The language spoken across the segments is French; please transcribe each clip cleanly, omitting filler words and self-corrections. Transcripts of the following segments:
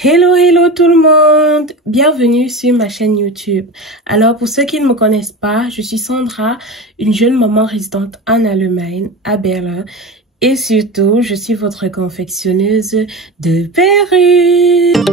Hello tout le monde, bienvenue sur ma chaîne YouTube. Alors pour ceux qui ne me connaissent pas, je suis Sandra, une jeune maman résidente en Allemagne, à Berlin. Et surtout, je suis votre confectionneuse de perruques.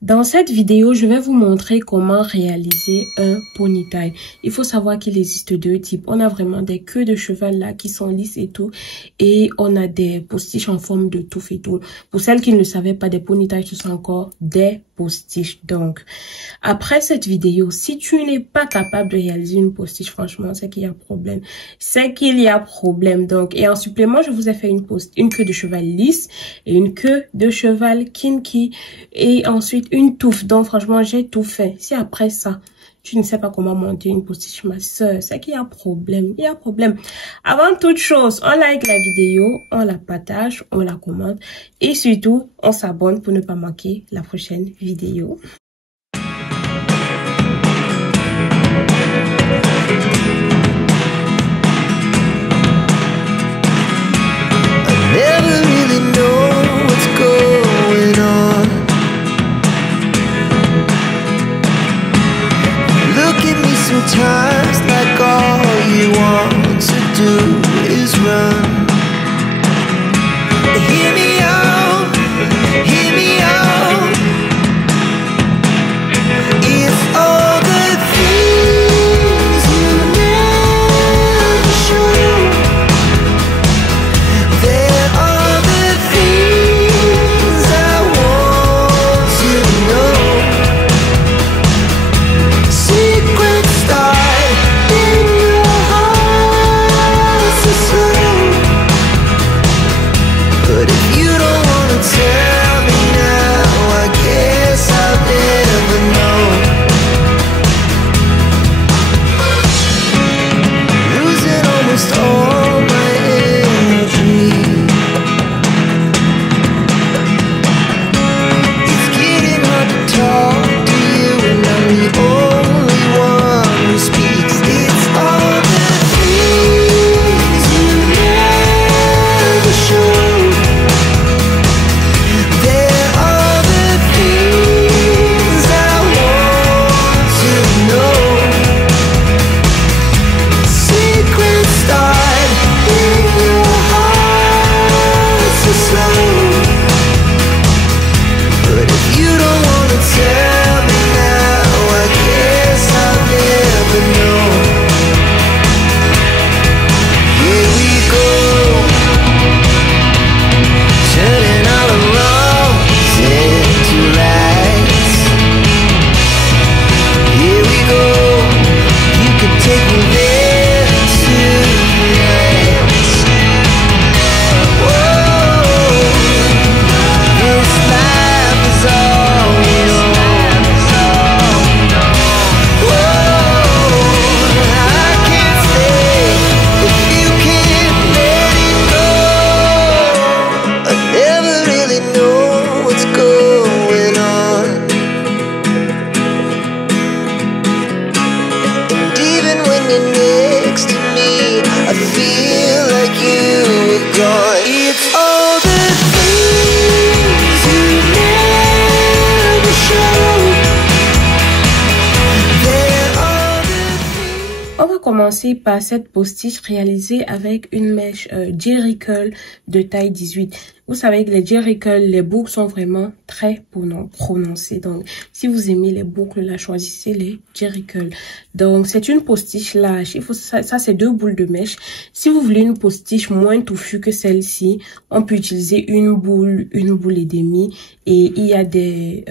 Dans cette vidéo, je vais vous montrer comment réaliser un ponytail. Il faut savoir qu'il existe deux types. On a vraiment des queues de cheval là qui sont lisses et tout. Et on a des postiches en forme de touffe et tout. Pour celles qui ne le savaient pas, des ponytails, ce sont encore des postiches. Donc, après cette vidéo, si tu n'es pas capable de réaliser une postiche, franchement, c'est qu'il y a problème. C'est qu'il y a problème. Donc, et en supplément, je vous ai fait une queue de cheval lisse et une queue de cheval kinky. Et ensuite, une touffe. Donc, franchement, j'ai tout fait. Si après ça, tu ne sais pas comment monter une postiche, ma soeur, c'est qu'il y a problème. Il y a problème. Avant toute chose, on like la vidéo, on la partage, on la commente. Et surtout, on s'abonne pour ne pas manquer la prochaine vidéo. Sometimes like all you want to do is run. Hear me out, hear me out. It's all the things you never show. There are the things I want to know. Secrets start in your heart so slow. But if you don't wanna tell me now, I guess I'll never know. Losing almost all my energy. It's getting hard to talk to you, and I'm the only one who speaks. It's all the things you never show. There are the things I want to know. Secrets start in your heart so slow. But if you don't wanna tell me now, I guess I'll never know. Here we go, turning all the wrongs into rights. Here we go, you can take me there tonight. Whoa, this life is all we know. Whoa, I can't stay if you can't let it go. I never really know what's going on. And even when you're next to me, I feel like you were gone. It's all the things you never show. There are the things. On va commencer par cette postiche réalisée avec une mèche Jerry Curl de taille 18. Vous savez que les Jerry Curl, les boucles sont vraiment très prononcées. Donc, si vous aimez les boucles, là, choisissez les Jerry Curl. Donc, c'est une postiche lâche. Il faut ça c'est deux boules de mèche. Si vous voulez une postiche moins touffue que celle-ci, on peut utiliser une boule et demie. Et il y a des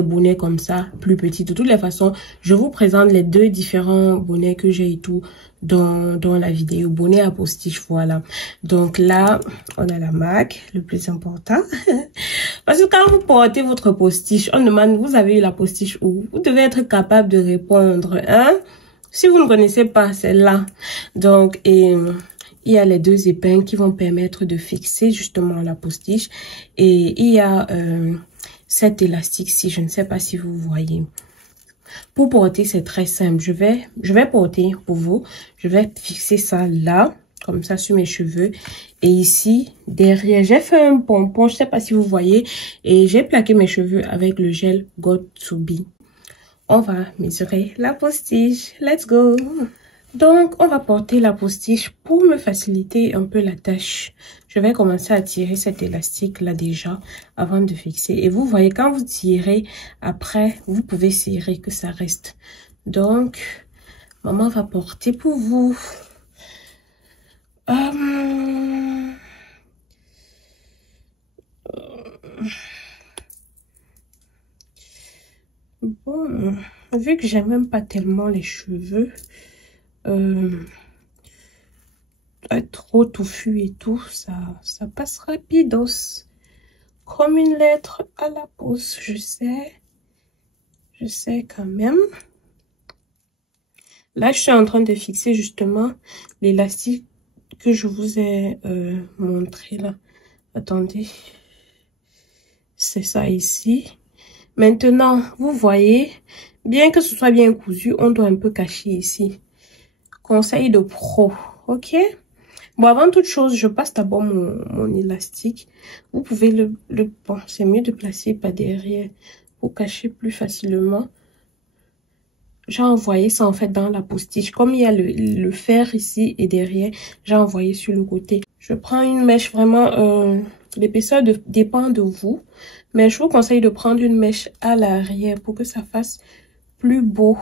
bonnets comme ça, plus petits. De toutes les façons, je vous présente les deux différents bonnets que j'ai et tout dans la vidéo. Bonnet à postiche, voilà. Donc là, on a la marque, le plus important. Parce que quand vous portez votre postiche, on demande, vous avez eu la postiche où? Vous devez être capable de répondre, hein? Si vous ne connaissez pas, c'est là. Donc, il y a les deux épingles qui vont permettre de fixer justement la postiche. Et il y a cet élastique-ci, je ne sais pas si vous voyez. Pour porter, c'est très simple. Je vais porter pour vous. Je vais fixer ça là, comme ça sur mes cheveux. Et ici, derrière, j'ai fait un pompon, je sais pas si vous voyez. Et j'ai plaqué mes cheveux avec le gel Got2b. On va mesurer la postiche. Let's go! Donc, on va porter la postiche pour me faciliter un peu la tâche. Je vais commencer à tirer cet élastique là déjà avant de fixer. Et vous voyez, quand vous tirez, après, vous pouvez serrer que ça reste. Donc, maman va porter pour vous. Bon, vu que j'aime même pas tellement les cheveux, être trop touffu et tout, ça passe rapidos. Comme une lettre à la poste, je sais quand même. Là, je suis en train de fixer justement l'élastique que je vous ai montré là. Attendez, c'est ça ici. Maintenant, vous voyez, bien que ce soit bien cousu, on doit un peu cacher ici. Conseil de pro, ok? Bon, avant toute chose, je passe d'abord mon élastique. Vous pouvez bon, c'est mieux de placer par derrière pour cacher plus facilement. J'ai envoyé ça en fait dans la postiche. Comme il y a le fer ici et derrière, j'ai envoyé sur le côté. Je prends une mèche vraiment, l'épaisseur dépend de vous. Mais je vous conseille de prendre une mèche à l'arrière pour que ça fasse plus beau.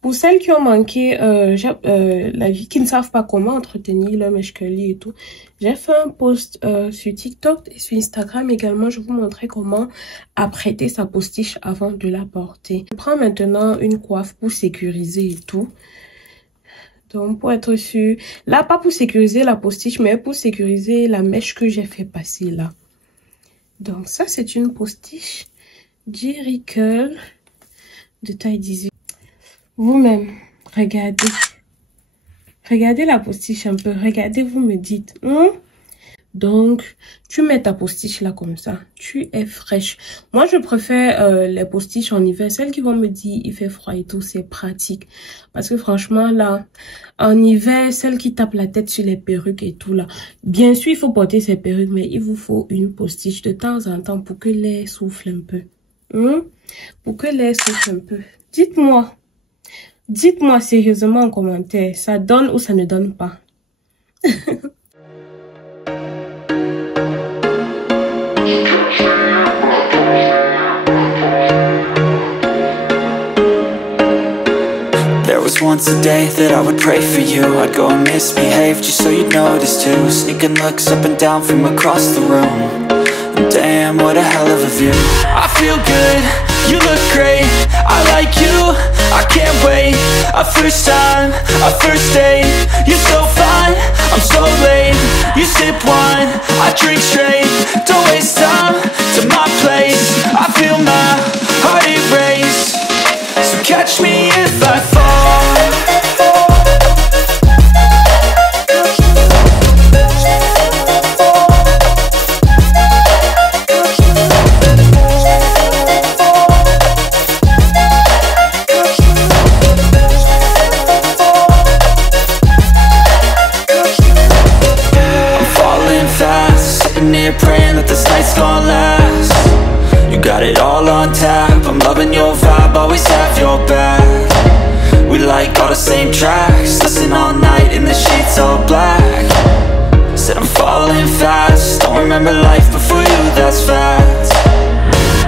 Pour celles qui ont manqué la vie, qui ne savent pas comment entretenir leur mèche curly et tout, j'ai fait un post sur TikTok et sur Instagram également. Je vous montrais comment apprêter sa postiche avant de la porter. Je prends maintenant une coiffe pour sécuriser et tout. Donc pour être sûr, là pas pour sécuriser la postiche, mais pour sécuriser la mèche que j'ai fait passer là. Donc ça c'est une postiche Jerry Curl de taille 18. Vous-même, regardez. Regardez la postiche un peu. Regardez, vous me dites. Donc, tu mets ta postiche là comme ça. Tu es fraîche. Moi, je préfère les postiches en hiver. Celles qui vont me dire il fait froid et tout, c'est pratique. Parce que franchement, là, en hiver, celles qui tapent la tête sur les perruques et tout là. Bien sûr, il faut porter ces perruques, mais il vous faut une postiche de temps en temps pour que l'air souffle un peu. Pour que l'air souffle un peu. Dites-moi. Dites-moi sérieusement en commentaire, ça donne ou ça ne donne pas? There was once a day that I would pray for you. I'd go and misbehave just so you'd notice too. Sneaking looks up and down from across the room. And damn, what a hell of a view. I feel good, you look great, I like you, I can't wait. A first time, a first date. You're so fine, I'm so late. You sip wine, I drink straight. Don't waste time to my place. I feel my heart erase. So catch me if I fall. Praying that this night's gonna last. You got it all on tap, I'm loving your vibe, always have your back. We like all the same tracks, listen all night in the sheets all black. Said I'm falling fast, don't remember life before you, that's fact.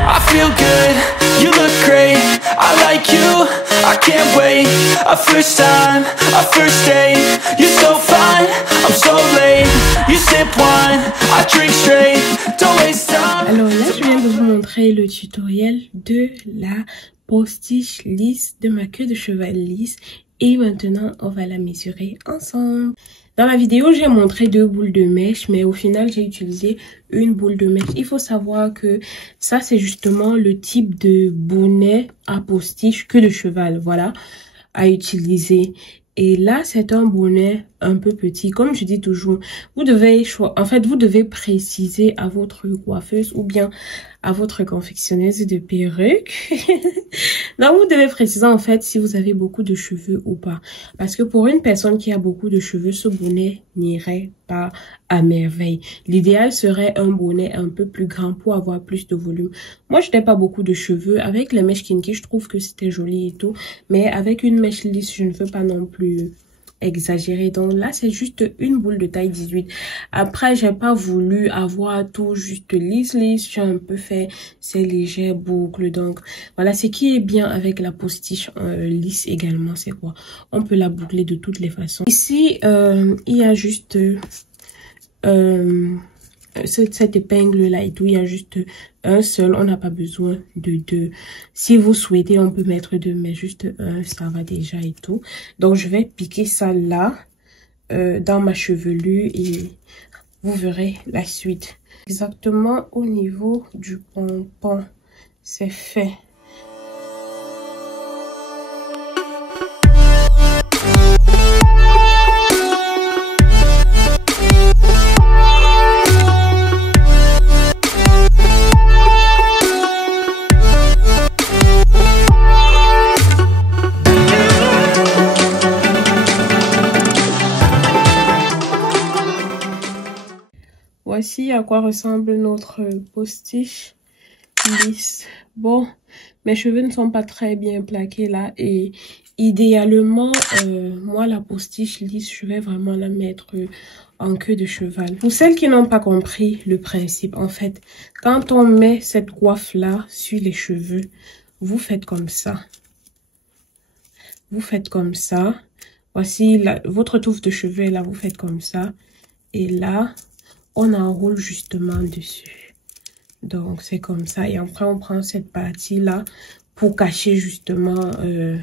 I feel good, you look great, I like you, I can't wait. A first time, a first date. You're so fine, I'm so late. You sip wine, I drink straight. Don't waste time. Alors là, je viens de vous montrer le tutoriel de la postiche lisse, de ma queue de cheval lisse. Et maintenant, on va la mesurer ensemble. Dans la vidéo, j'ai montré 2 boules de mèche, mais au final, j'ai utilisé une boule de mèche. Il faut savoir que ça, c'est justement le type de bonnet à postiche queue de cheval, voilà, à utiliser. Et là, c'est un bonnet un peu petit. Comme je dis toujours, vous devez préciser à votre coiffeuse ou bien à votre confectionneuse de perruques. Donc, vous devez préciser en fait si vous avez beaucoup de cheveux ou pas. Parce que pour une personne qui a beaucoup de cheveux, ce bonnet n'irait pas à merveille. L'idéal serait un bonnet un peu plus grand pour avoir plus de volume. Moi, je n'ai pas beaucoup de cheveux. Avec les mèches kinky, je trouve que c'était joli et tout. Mais avec une mèche lisse, je ne veux pas non plus exagéré. Donc là, c'est juste une boule de taille 18. Après, j'ai pas voulu avoir tout juste lisse. J'ai un peu fait ces légères boucles. Donc voilà, ce qui est bien avec la postiche lisse également, c'est quoi? On peut la boucler de toutes les façons. Ici, il y a juste cette épingle là et tout, il y a juste un seul, on n'a pas besoin de deux. Si vous souhaitez, on peut mettre deux, mais juste un, ça va déjà et tout. Donc je vais piquer ça là dans ma chevelure et vous verrez la suite. Exactement au niveau du pompon, c'est fait. Voici à quoi ressemble notre postiche lisse. Bon, mes cheveux ne sont pas très bien plaqués là et idéalement, moi la postiche lisse, je vais vraiment la mettre en queue de cheval. Pour celles qui n'ont pas compris le principe, en fait, quand on met cette coiffe là sur les cheveux, vous faites comme ça. Vous faites comme ça. Voici votre touffe de cheveux là, vous faites comme ça. Et là, on enroule justement dessus. Donc c'est comme ça. Et après on prend cette partie là pour cacher justement le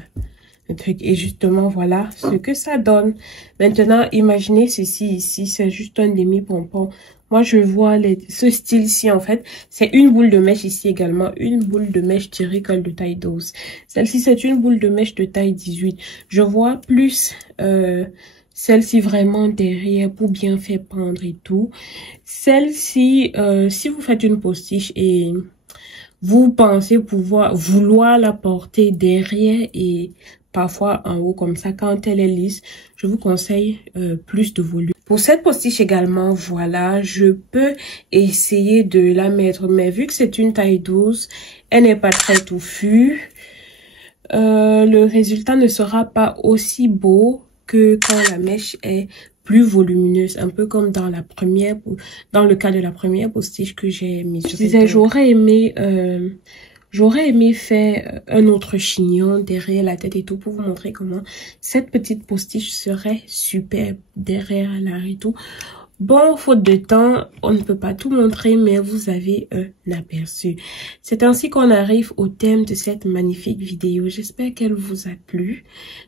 truc. Et justement voilà ce que ça donne. Maintenant imaginez ceci ici. C'est juste un demi-pompon. Moi je vois ce style-ci en fait. C'est une boule de mèche ici également. Une boule de mèche J-Creole de taille 12. Celle-ci c'est une boule de mèche de taille 18. Je vois plus... celle-ci vraiment derrière pour bien faire pendre et tout. Celle-ci, si vous faites une postiche et vous pensez vouloir la porter derrière et parfois en haut comme ça, quand elle est lisse, je vous conseille plus de volume. Pour cette postiche également, voilà, je peux essayer de la mettre. Mais vu que c'est une taille 12, elle n'est pas très touffue. Le résultat ne sera pas aussi beau que quand la mèche est plus volumineuse, un peu comme dans le cas de la première postiche que j'ai mesurée. J'aurais aimé faire un autre chignon derrière la tête et tout pour vous montrer comment cette petite postiche serait superbe derrière l'arrière et tout. Bon, faute de temps, on ne peut pas tout montrer, mais vous avez un aperçu. C'est ainsi qu'on arrive au thème de cette magnifique vidéo. J'espère qu'elle vous a plu.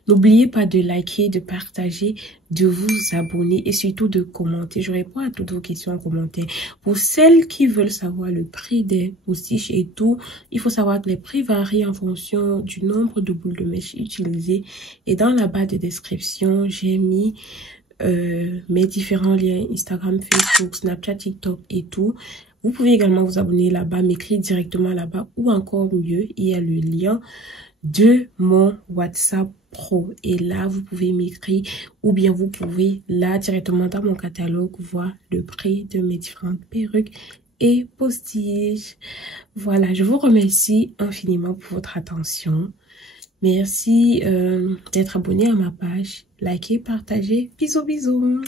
N'oubliez pas de liker, de partager, de vous abonner et surtout de commenter. Je réponds à toutes vos questions en commentaire. Pour celles qui veulent savoir le prix des postiches et tout, il faut savoir que les prix varient en fonction du nombre de boules de mèche utilisées. Et dans la barre de description, j'ai mis... mes différents liens Instagram, Facebook, Snapchat, TikTok et tout. Vous pouvez également vous abonner là-bas, m'écrire directement là-bas ou encore mieux, il y a le lien de mon WhatsApp Pro et là vous pouvez m'écrire ou bien vous pouvez là directement dans mon catalogue voir le prix de mes différentes perruques et postiches. Voilà, je vous remercie infiniment pour votre attention. Merci d'être abonné à ma page. Likez, partagez. Bisous, bisous.